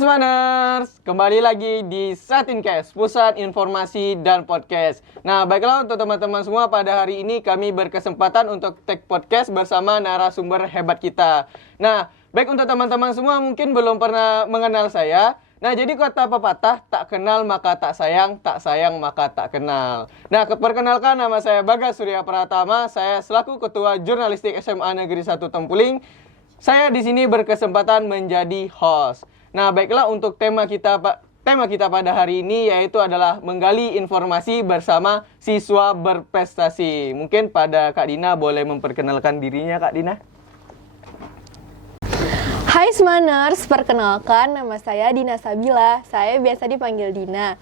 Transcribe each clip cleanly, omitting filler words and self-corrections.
Semaners, kembali lagi di Satincast, Pusat Informasi dan Podcast. Nah, baiklah untuk teman-teman semua, pada hari ini kami berkesempatan untuk take podcast bersama narasumber hebat kita. Nah, baik untuk teman-teman semua mungkin belum pernah mengenal saya. Nah, jadi kata pepatah, tak kenal maka tak sayang maka tak kenal. Nah, perkenalkan, nama saya Bagas Surya Pratama, saya selaku Ketua Jurnalistik SMA Negeri 1 Tempuling. Saya di sini berkesempatan menjadi host. Nah, baiklah untuk tema kita pada hari ini yaitu adalah menggali informasi bersama siswa berprestasi. Mungkin pada Kak Dina boleh memperkenalkan dirinya, Kak Dina. Hai Semaners, perkenalkan nama saya Dina Sabila. Saya biasa dipanggil Dina.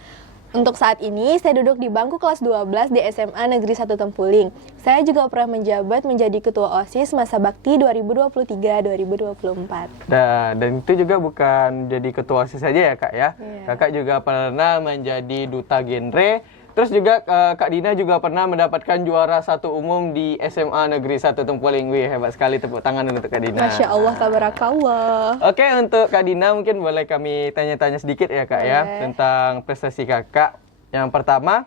Untuk saat ini, saya duduk di bangku kelas 12 di SMA Negeri 1 Tempuling. Saya juga pernah menjabat menjadi Ketua OSIS Masa Bakti 2023-2024. Dan itu juga bukan jadi Ketua OSIS saja ya, Kak ya? Iya. Kakak juga pernah menjadi Duta Genre. Terus juga Kak Dina juga pernah mendapatkan juara 1 umum di SMA Negeri 1 Tempuling. Wih, hebat sekali, tepuk tangan untuk Kak Dina. Masya Allah, tabarakallah. Oke, untuk Kak Dina mungkin boleh kami tanya-tanya sedikit ya, Kak ya, tentang prestasi Kakak. Yang pertama,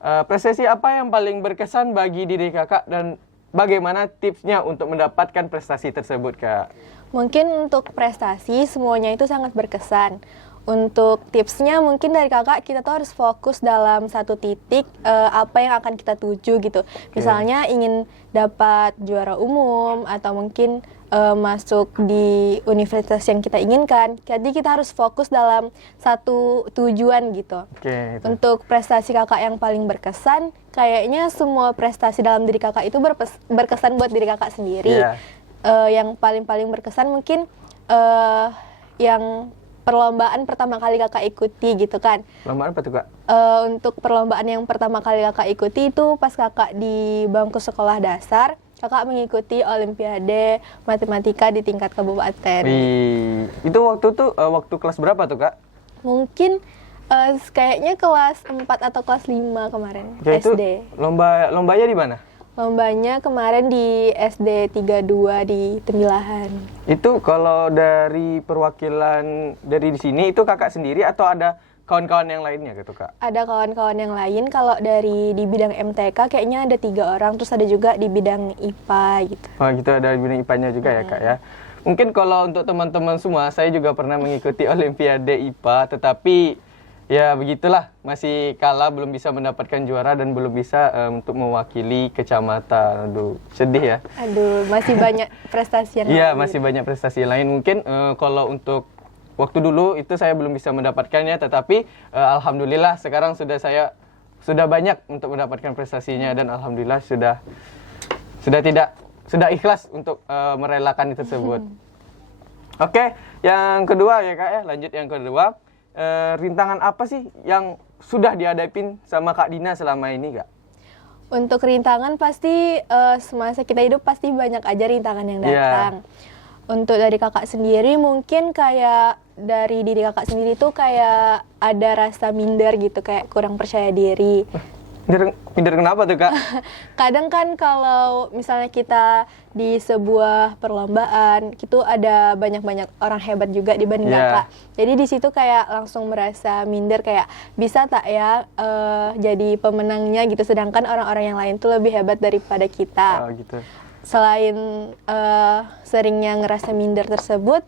prestasi apa yang paling berkesan bagi diri Kakak dan bagaimana tipsnya untuk mendapatkan prestasi tersebut, Kak? Mungkin untuk prestasi semuanya itu sangat berkesan. Untuk tipsnya mungkin dari kakak, kita tuh harus fokus dalam satu titik apa yang akan kita tuju gitu. Misalnya ingin dapat juara umum atau mungkin masuk di universitas yang kita inginkan. Jadi kita harus fokus dalam satu tujuan gitu. Untuk prestasi kakak yang paling berkesan, kayaknya semua prestasi dalam diri kakak itu berkesan buat diri kakak sendiri. Yang paling berkesan mungkin yang perlombaan pertama kali kakak ikuti gitu kan. Perlombaan apa tuh, Kak? Untuk perlombaan yang pertama kali kakak ikuti itu pas kakak di bangku sekolah dasar, kakak mengikuti Olimpiade Matematika di tingkat kabupaten. Itu waktu kelas berapa tuh, Kak? Mungkin kayaknya kelas 4 atau kelas 5 kemarin, Itu SD. Lombanya di mana? Lombanya kemarin di SD 32 di Tembilahan. Itu kalau dari perwakilan dari di sini itu kakak sendiri atau ada kawan-kawan yang lainnya gitu, Kak? Ada kawan-kawan yang lain. Kalau di bidang MTK kayaknya ada 3 orang, terus ada juga di bidang IPA gitu. Oh gitu, ada di bidang IPA-nya juga ya, Kak ya. Mungkin kalau untuk teman-teman semua, saya juga pernah mengikuti Olimpiade IPA, tetapi ya begitulah, masih kalah, belum bisa mendapatkan juara dan belum bisa untuk mewakili kecamatan. Aduh, sedih ya. Aduh, masih banyak prestasi yang lain. Iya, masih banyak prestasi lain. Mungkin kalau untuk waktu dulu itu saya belum bisa mendapatkannya, tetapi alhamdulillah sekarang sudah banyak untuk mendapatkan prestasinya dan alhamdulillah sudah ikhlas untuk merelakan itu tersebut. Oke, yang kedua ya, Kak ya, lanjut yang kedua. Rintangan apa sih yang sudah dihadapin sama Kak Dina selama ini, Kak? Untuk rintangan pasti semasa kita hidup pasti banyak aja rintangan yang datang. Untuk dari kakak sendiri mungkin kayak dari diri kakak sendiri tuh kayak ada rasa minder gitu, kayak kurang percaya diri. Minder kenapa tuh, Kak? Kadang kan kalau misalnya kita di sebuah perlombaan, itu ada banyak-banyak orang hebat juga dibanding kakak. Jadi di situ kayak langsung merasa minder, kayak bisa tak ya jadi pemenangnya gitu, sedangkan orang-orang yang lain tuh lebih hebat daripada kita. Oh, gitu. Selain seringnya ngerasa minder tersebut,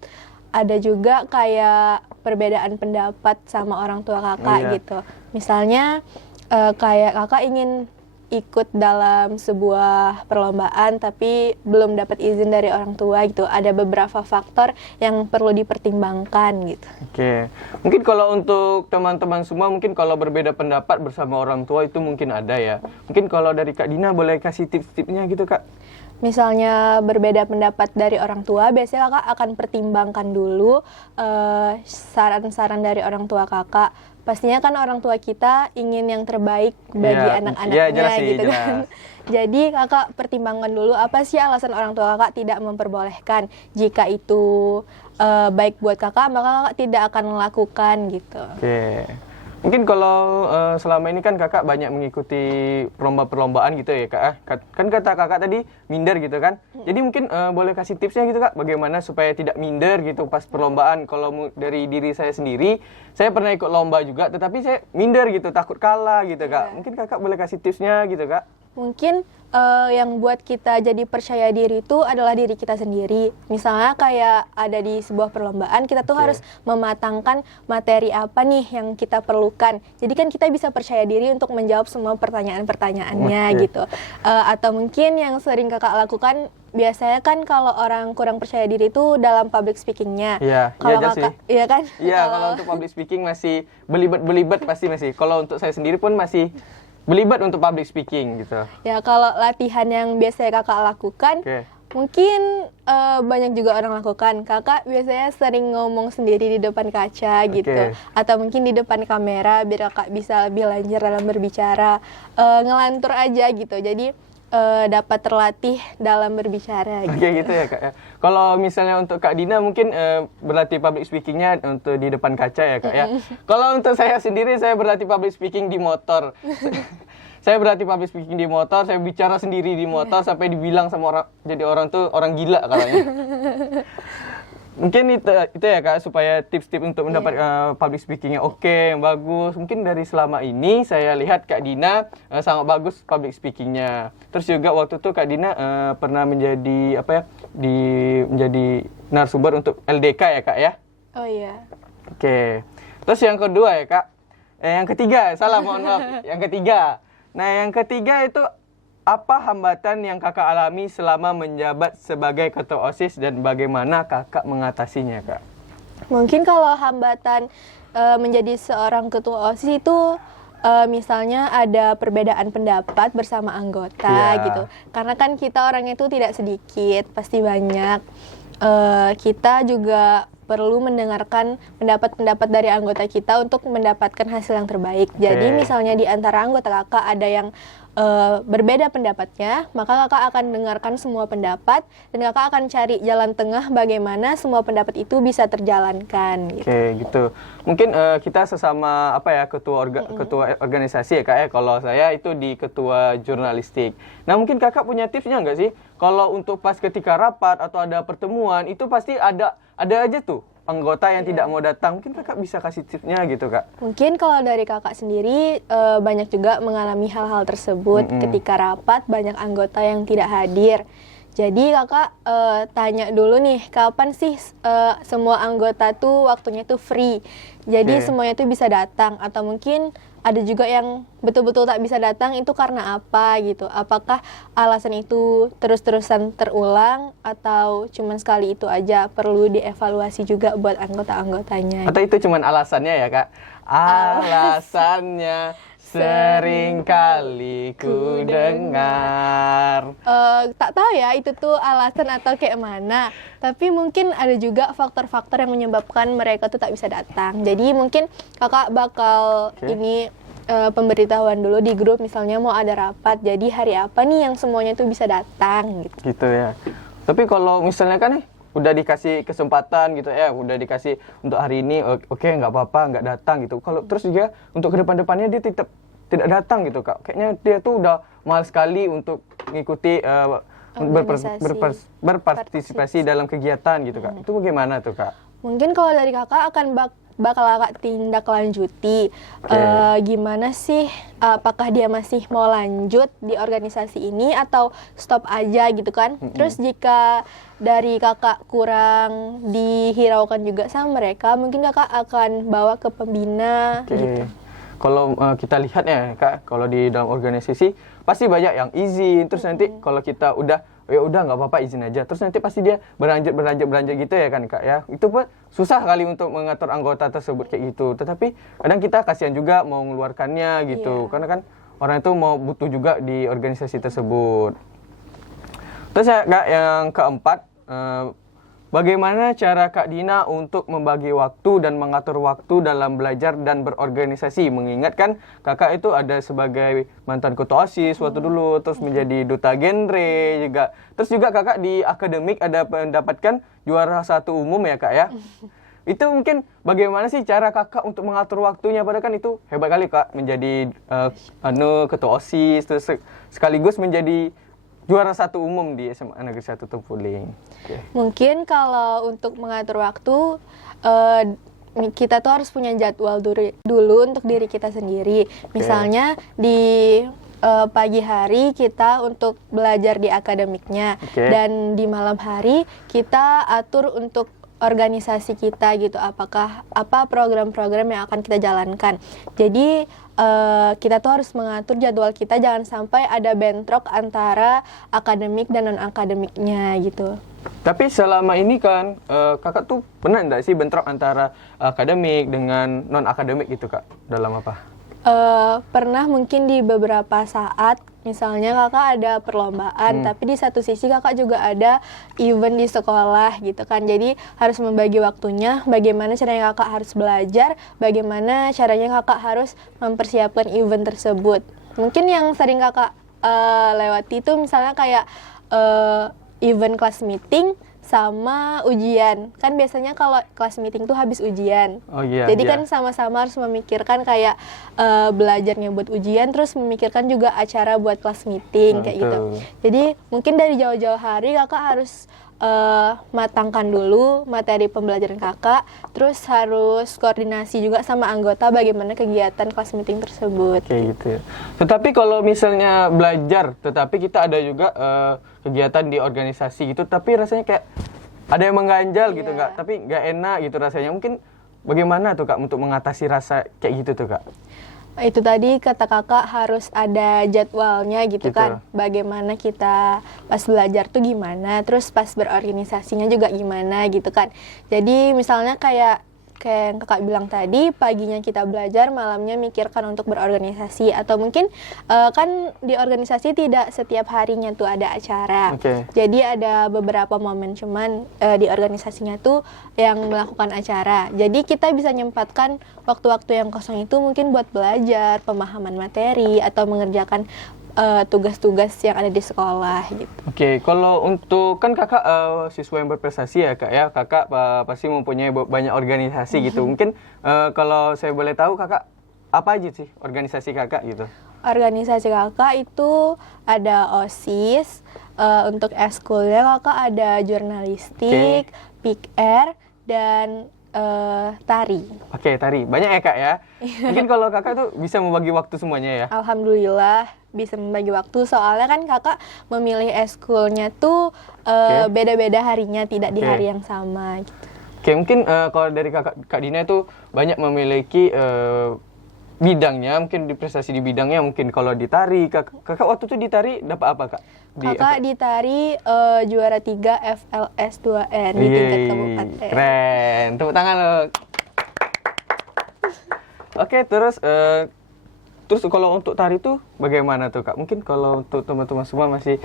ada juga kayak perbedaan pendapat sama orang tua kakak gitu. Misalnya kayak kakak ingin ikut dalam sebuah perlombaan tapi belum dapat izin dari orang tua gitu. Ada beberapa faktor yang perlu dipertimbangkan gitu. Oke. Mungkin kalau untuk teman-teman semua, mungkin kalau berbeda pendapat bersama orang tua itu mungkin ada ya. Mungkin kalau dari Kak Dina boleh kasih tips-tipsnya gitu, Kak? Misalnya berbeda pendapat dari orang tua, biasanya kakak akan pertimbangkan dulu saran-saran dari orang tua kakak. Pastinya kan orang tua kita ingin yang terbaik bagi anak-anaknya gitu kan. Jadi kakak pertimbangkan dulu apa sih alasan orang tua kakak tidak memperbolehkan. Jika itu baik buat kakak, maka kakak tidak akan melakukan gitu. Oke. Mungkin kalau selama ini kan kakak banyak mengikuti perlombaan gitu ya kak. Kan kata kakak tadi minder gitu kan. Jadi mungkin boleh kasih tipsnya gitu kak, bagaimana supaya tidak minder gitu pas perlombaan. Kalau dari diri saya sendiri, saya pernah ikut lomba juga, tetapi saya minder gitu, takut kalah gitu kak. Mungkin kakak boleh kasih tipsnya gitu kak. Mungkin yang buat kita jadi percaya diri itu adalah diri kita sendiri. Misalnya kayak ada di sebuah perlombaan, kita tuh harus mematangkan materi apa nih yang kita perlukan. Jadi kan kita bisa percaya diri untuk menjawab semua pertanyaan-pertanyaannya gitu. Atau mungkin yang sering kakak lakukan, biasanya kan kalau orang kurang percaya diri itu dalam public speakingnya. Iya, kalau iya kakak, sih. iya kan? Iya, kalau untuk public speaking masih belibet pasti masih. Kalau untuk saya sendiri pun masih belibet untuk public speaking gitu. Ya kalau latihan yang biasanya kakak lakukan, mungkin banyak juga orang lakukan. Kakak biasanya sering ngomong sendiri di depan kaca gitu, atau mungkin di depan kamera biar kakak bisa lebih lancar dalam berbicara, ngelantur aja gitu. Jadi dapat terlatih dalam berbicara. Oke gitu ya kak ya. Kalau misalnya untuk Kak Dina mungkin berlatih public speakingnya untuk di depan kaca ya kak ya. Kalau untuk saya sendiri, saya berlatih public speaking di motor. Saya berlatih public speaking di motor, saya bicara sendiri di motor sampai dibilang sama orang, jadi orang tuh orang gila katanya. Mungkin itu ya kak, supaya tips-tips untuk mendapat public speakingnya oke, yang bagus. Mungkin dari selama ini saya lihat Kak Dina sangat bagus public speakingnya. Terus juga waktu itu Kak Dina pernah menjadi menjadi narasumber untuk LDK ya kak ya. Oh iya. Oke. Terus yang kedua ya kak, yang ketiga, salah mohon maaf. Yang ketiga. Nah yang ketiga itu, apa hambatan yang kakak alami selama menjabat sebagai ketua OSIS dan bagaimana kakak mengatasinya kak? Mungkin kalau hambatan menjadi seorang ketua OSIS itu misalnya ada perbedaan pendapat bersama anggota gitu. Karena kan kita orangnya itu tidak sedikit, pasti banyak. Kita juga perlu mendengarkan pendapat-pendapat dari anggota kita untuk mendapatkan hasil yang terbaik. Jadi misalnya di antara anggota kakak ada yang berbeda pendapatnya, maka kakak akan dengarkan semua pendapat dan kakak akan cari jalan tengah bagaimana semua pendapat itu bisa terjalankan. Gitu. Oke, gitu. Mungkin kita sesama ketua organisasi ya kak ya. Kalau saya itu di ketua jurnalistik. Nah mungkin kakak punya tipsnya nggak sih? Kalau untuk pas ketika rapat atau ada pertemuan itu pasti ada aja tuh anggota yang tidak mau datang. Mungkin kakak bisa kasih tipsnya gitu kak. Mungkin kalau dari kakak sendiri banyak juga mengalami hal-hal tersebut ketika rapat banyak anggota yang tidak hadir. Jadi kakak tanya dulu nih, kapan sih semua anggota tuh waktunya tuh free. Jadi semuanya tuh bisa datang, atau mungkin ada juga yang betul-betul tak bisa datang itu karena apa gitu. Apakah alasan itu terus-terusan terulang atau cuman sekali itu aja, perlu dievaluasi juga buat anggota-anggotanya. Atau itu cuman alasannya ya kak? Alasannya sering kali ku dengar. Tak tahu ya itu tuh alasan atau kayak mana. Tapi mungkin ada juga faktor-faktor yang menyebabkan mereka tuh tak bisa datang. Jadi mungkin kakak bakal ini pemberitahuan dulu di grup, misalnya mau ada rapat. Jadi hari apa nih yang semuanya tuh bisa datang gitu. Gitu ya. Tapi kalau misalnya kan udah dikasih kesempatan gitu ya, udah dikasih untuk hari ini, oke nggak apa-apa nggak datang gitu. Kalau terus juga untuk ke depan-depannya dia tetap tidak datang gitu kak. Kayaknya dia tuh udah malas sekali untuk mengikuti berpartisipasi dalam kegiatan gitu kak. Itu bagaimana tuh kak? Mungkin kalau dari kakak akan bakal kakak tindak lanjuti. Gimana sih, apakah dia masih mau lanjut di organisasi ini atau stop aja gitu kan. Terus jika dari kakak kurang dihiraukan juga sama mereka, mungkin kakak akan bawa ke pembina gitu. Kalau kita lihat ya kak, kalau di dalam organisasi pasti banyak yang izin. Terus nanti kalau kita udah nggak apa-apa izin aja. Terus nanti pasti dia berlanjut gitu ya kan kak ya. Itu pun susah kali untuk mengatur anggota tersebut kayak gitu. Tetapi kadang kita kasihan juga mau mengeluarkannya gitu. Karena kan orang itu mau butuh juga di organisasi tersebut. Terus ya kak, yang keempat, bagaimana cara Kak Dina untuk membagi waktu dan mengatur waktu dalam belajar dan berorganisasi? Mengingatkan kakak itu ada sebagai mantan ketua OSIS waktu dulu, terus menjadi duta genre juga. Terus juga kakak di akademik ada mendapatkan juara 1 umum ya kak ya. Itu mungkin bagaimana sih cara kakak untuk mengatur waktunya? Padahal kan itu hebat kali kak, menjadi ketua OSIS, terus sekaligus menjadi juara 1 umum di SMA Negeri 1 Tempuling. Mungkin kalau untuk mengatur waktu, kita tuh harus punya jadwal dulu untuk diri kita sendiri. Misalnya di pagi hari kita untuk belajar di akademiknya, dan di malam hari kita atur untuk organisasi kita gitu, apa program-program yang akan kita jalankan. Jadi kita tuh harus mengatur jadwal kita, jangan sampai ada bentrok antara akademik dan non-akademiknya gitu. Tapi selama ini kan kakak tuh pernah enggak sih bentrok antara akademik dengan non-akademik gitu kak? Dalam apa? Pernah mungkin di beberapa saat, misalnya kakak ada perlombaan, tapi di satu sisi kakak juga ada event di sekolah gitu kan. Jadi harus membagi waktunya, bagaimana caranya kakak harus belajar, bagaimana caranya kakak harus mempersiapkan event tersebut. Mungkin yang sering kakak lewati itu misalnya kayak event kelas meeting sama ujian. Kan biasanya kalau kelas meeting tuh habis ujian. Oh iya. Jadi kan sama-sama harus memikirkan kayak belajarnya buat ujian, terus memikirkan juga acara buat kelas meeting kayak gitu. Jadi mungkin dari jauh-jauh hari kakak harus matangkan dulu materi pembelajaran kakak, terus harus koordinasi juga sama anggota bagaimana kegiatan kelas meeting tersebut. Kayak gitu. Tetapi kalau misalnya belajar, tetapi kita ada juga kegiatan di organisasi gitu, tapi rasanya kayak ada yang mengganjal gitu kak, tapi nggak enak gitu rasanya. Mungkin bagaimana tuh kak untuk mengatasi rasa kayak gitu tuh kak? Itu tadi kata kakak harus ada jadwalnya gitu kan. Bagaimana kita pas belajar tuh gimana, terus pas berorganisasinya juga gimana gitu kan. Jadi misalnya kayak yang kakak bilang tadi, paginya kita belajar, malamnya mikirkan untuk berorganisasi. Atau mungkin kan di organisasi tidak setiap harinya tuh ada acara. Jadi ada beberapa momen cuman di organisasinya tuh yang melakukan acara. Jadi kita bisa nyempatkan waktu-waktu yang kosong itu mungkin buat belajar, pemahaman materi, atau mengerjakan tugas-tugas yang ada di sekolah gitu. Kalau untuk kan kakak siswa yang berprestasi ya kak ya, kakak pasti mempunyai banyak organisasi gitu. Mungkin kalau saya boleh tahu kakak apa aja sih organisasi kakak gitu? Organisasi kakak itu ada OSIS, untuk eskulnya kakak ada jurnalistik, PR, dan tari. Tari. Banyak ya kak ya? Mungkin kalau kakak tuh bisa membagi waktu semuanya ya? Alhamdulillah bisa membagi waktu, soalnya kan kakak memilih eskulnya tuh beda-beda harinya, tidak di hari yang sama gitu. Mungkin kalau dari Kak Dina itu banyak memiliki bidangnya, mungkin di prestasi di bidangnya. Mungkin kalau di tari, kakak waktu itu di tari dapat apa kak? Kakak di tari juara 3 FLS 2N di tingkat kabupaten. Keren, tepuk tangan loh. Terus kalau untuk tari tuh bagaimana tuh kak? Mungkin kalau untuk teman-teman semua masih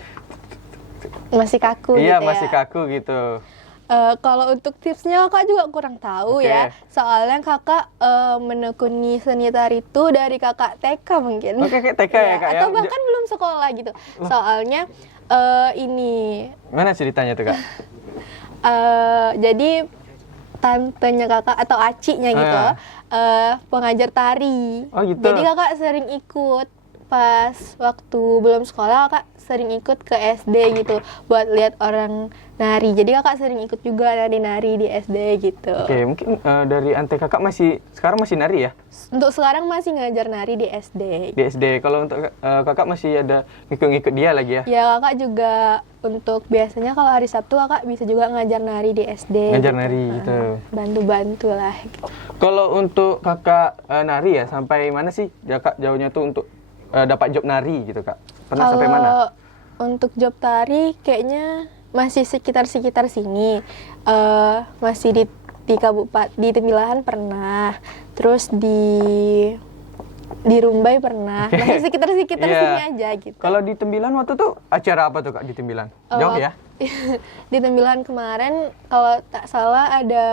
kaku iya, gitu masih kaku gitu. Kalau untuk tipsnya kakak juga kurang tahu ya. Soalnya kakak menekuni seni tari itu dari kakak TK mungkin. TK ya kak ya? Atau bahkan belum sekolah gitu. Soalnya ini... Mana ceritanya tuh kak? Jadi tantenya kakak atau acinya gitu, pengajar tari. Gitu. Jadi kakak sering ikut pas waktu belum sekolah, kakak sering ikut ke SD gitu buat lihat orang nari. Jadi kakak sering ikut juga nari-nari di SD gitu. Mungkin dari ante kakak sekarang masih nari ya? Untuk sekarang masih ngajar nari di SD. Di SD. Kalau untuk kakak masih ada ngikut-ngikut dia lagi ya? Ya kakak juga untuk biasanya kalau hari Sabtu kakak bisa juga ngajar nari di SD. Ngajar gitu. nari gitu. Bantu-bantu lah. Gitu. Kalau untuk kakak nari ya, sampai mana sih kakak jauhnya tuh untuk dapat job nari gitu kak? Pernah sampai mana? Untuk job tari kayaknya masih sekitar sini. Masih di kabupaten, di Tembilahan pernah, terus di Rumbai pernah, masih sekitar sini aja gitu. Kalau di Tembilahan waktu tuh acara apa tuh kak di Tembilahan? Jauh ya? Di Tembilahan kemarin kalau tak salah ada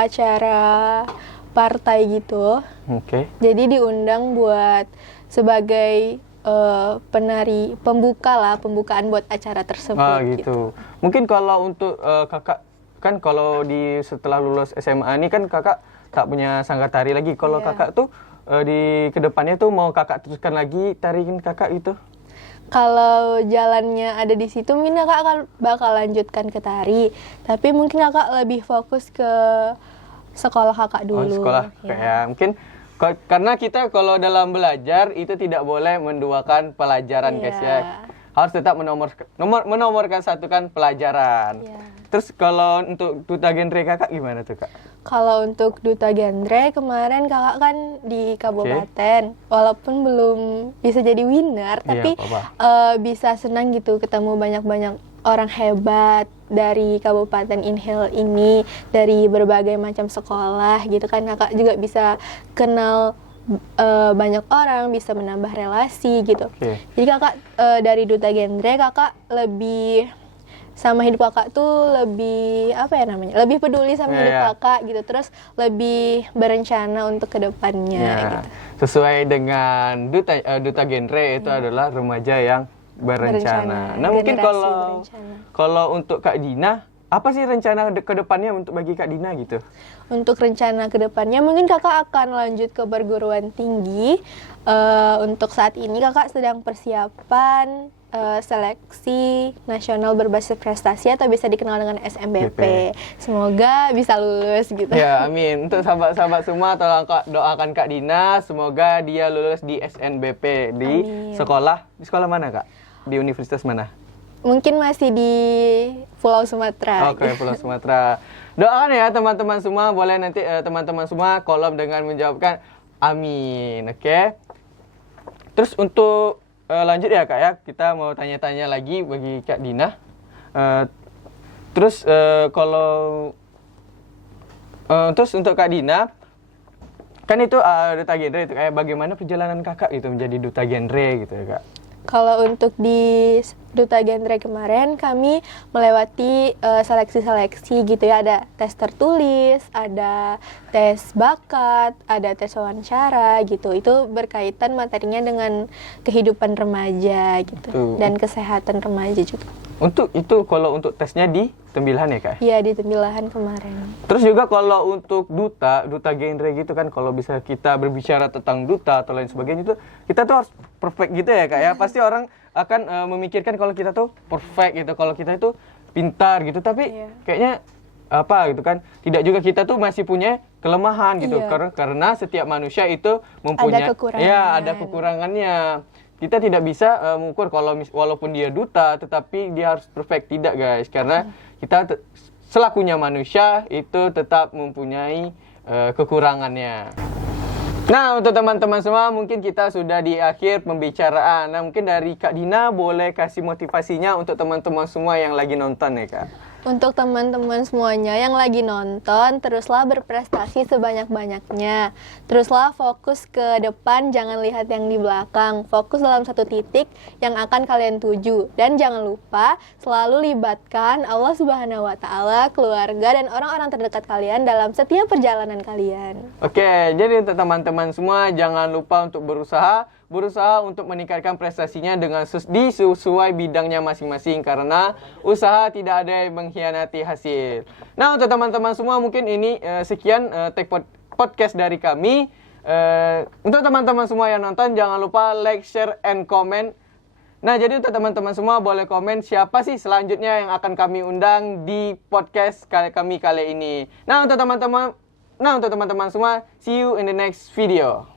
acara partai gitu. Jadi diundang buat sebagai pembukaan buat acara tersebut. Gitu. Mungkin kalau untuk kakak kan kalau setelah lulus SMA ini kan kakak tak punya sanggar tari lagi. Kalau Iya. kakak tuh di kedepannya tuh mau kakak teruskan lagi tariin kakak gitu? Kalau jalannya ada di situ, mungkin kakak akan bakal lanjutkan ke tari. Tapi mungkin kakak lebih fokus ke sekolah kakak Oh, dulu. sekolah Ya. kayak mungkin karena kita kalau dalam belajar itu tidak boleh menduakan pelajaran guys ya. Iya. Harus tetap menomorkan satukan pelajaran. Iya. Terus kalau untuk duta genre kakak gimana tuh kak? Kalau untuk duta genre kemarin kakak kan di kabupaten, walaupun belum bisa jadi winner, Iya, tapi apa-apa. bisa senang gitu ketemu banyak-banyak orang hebat dari Kabupaten Inhil ini, dari berbagai macam sekolah gitu kan. Kakak juga bisa kenal banyak orang, bisa menambah relasi gitu. Oke. Jadi kakak dari duta genre kakak lebih sama hidup kakak tuh lebih apa ya namanya? Lebih peduli sama Iya, hidup iya. kakak gitu. Terus lebih berencana untuk kedepannya Ya, gitu. sesuai dengan duta genre itu adalah remaja yang berencana. Nah mungkin Generasi berencana. kalau untuk Kak Dina, apa sih rencana ke depannya untuk bagi Kak Dina gitu? Untuk rencana kedepannya mungkin kakak akan lanjut ke perguruan tinggi. Untuk saat ini kakak sedang persiapan seleksi nasional berbasis prestasi atau bisa dikenal dengan SMBP. Semoga bisa lulus gitu. Ya, amin. Untuk sahabat-sahabat semua, tolong doakan Kak Dina, semoga dia lulus di SNBP di Amin. sekolah. Di sekolah mana Kak? Di universitas mana? Mungkin masih di Pulau Sumatera. Oke, Pulau Sumatera. Doakan ya teman-teman semua, boleh nanti teman-teman semua kolom dengan menjawabkan amin, oke? Terus untuk lanjut ya Kak ya, kita mau tanya-tanya lagi bagi Kak Dina. Terus terus untuk Kak Dina, kan itu duta genre itu kayak bagaimana perjalanan kakak gitu menjadi duta genre gitu ya Kak? Kalau untuk di duta genre kemarin kami melewati seleksi-seleksi gitu ya, ada tes tertulis, ada tes bakat, ada tes wawancara gitu. Itu berkaitan materinya dengan kehidupan remaja gitu Tuh. dan kesehatan remaja juga. Untuk itu kalau untuk tesnya di Tembilahan ya Kak? Iya, di Tembilahan kemarin. Terus juga kalau untuk duta genre gitu kan, kalau bisa kita berbicara tentang duta atau lain sebagainya itu kita tuh harus perfect gitu ya Kak ya. Pasti orang akan memikirkan kalau kita tuh perfect gitu, kalau kita itu pintar gitu, tapi Iya. kayaknya apa gitu kan, tidak juga kita tuh masih punya kelemahan gitu. Iya. Karena setiap manusia itu mempunyai kekurangan. ya ada kekurangannya. Kita tidak bisa mengukur kalau walaupun dia duta tetapi dia harus perfect, tidak guys, karena kita selakunya manusia itu tetap mempunyai kekurangannya. Nah, untuk teman-teman semua mungkin kita sudah di akhir pembicaraan. Nah, mungkin dari Kak Dina boleh kasih motivasinya untuk teman-teman semua yang lagi nonton ya Kak. Untuk teman-teman semuanya yang lagi nonton, teruslah berprestasi sebanyak-banyaknya. Teruslah fokus ke depan, jangan lihat yang di belakang. Fokus dalam satu titik yang akan kalian tuju. Dan jangan lupa selalu libatkan Allah Subhanahu wa Ta'ala, keluarga, dan orang-orang terdekat kalian dalam setiap perjalanan kalian. Oke, jadi untuk teman-teman semua jangan lupa untuk berusaha untuk meningkatkan prestasinya dengan sesuai bidangnya masing-masing, karena usaha tidak ada yang mengkhianati hasil. Nah, untuk teman-teman semua mungkin ini sekian Tech Podcast dari kami. Untuk teman-teman semua yang nonton jangan lupa like, share, and comment. Nah, jadi untuk teman-teman semua boleh komen siapa sih selanjutnya yang akan kami undang di podcast kami kali ini. Nah, untuk teman-teman semua, see you in the next video.